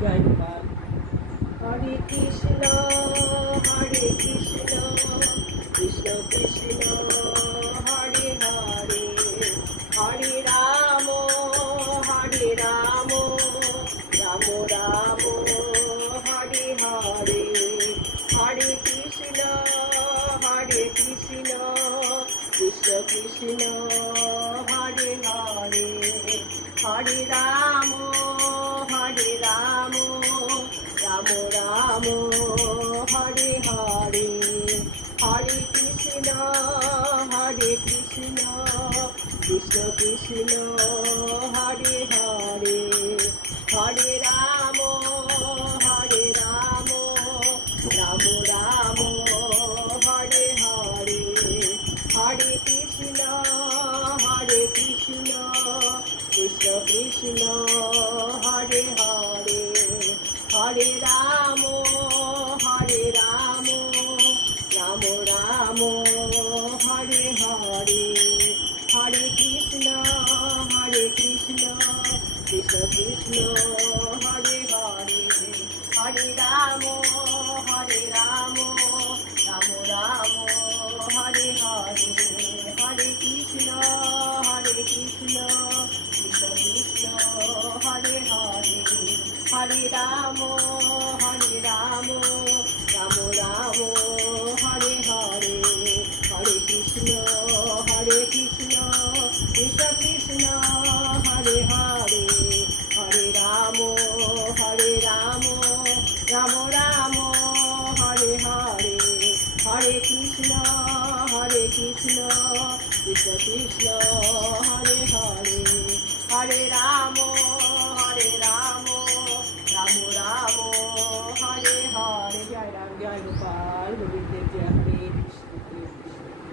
জয় গোপাল। হরে কৃষ্ণ কৃষ্ণ কৃষ্ণ হরে হরে, হরে রাম রাম রাম হরে হরে, হরে কৃষ্ণ কৃষ্ণ কৃষ্ণ হরে হরে, হরে রাম রাম রাম হরে হরে, হরে কৃষ্ণ কৃষ্ণ কৃষ্ণ হরে হরে, হরে রাম রাম রাম হরে হরে, হরে কৃষ্ণ কৃষ্ণ কৃষ্ণ হরে হরে, হরে রাম রাম রাম হরে হরে, হরে কৃষ্ণ কৃষ্ণ কৃষ্ণ হরে হরে, হরে রাম রাম রাম হরে হরে, হরে কৃষ্ণ কৃষ্ণ কৃষ্ণ হরে হরে, হরে রাম রাম রাম হরে হরে, হরে কৃষ্ণ কৃষ্ণ কৃষ্ণ হরে হরে, হরে রাম রাম রাম হরে হরে, হরে কৃষ্ণ কৃষ্ণ কৃষ্ণ হরে হরে, হরে রাম রাম রাম হরে হরে। জয় রাম, জয় গোপাল, গোবিন্দের জয়। হরে কৃষ্ণ।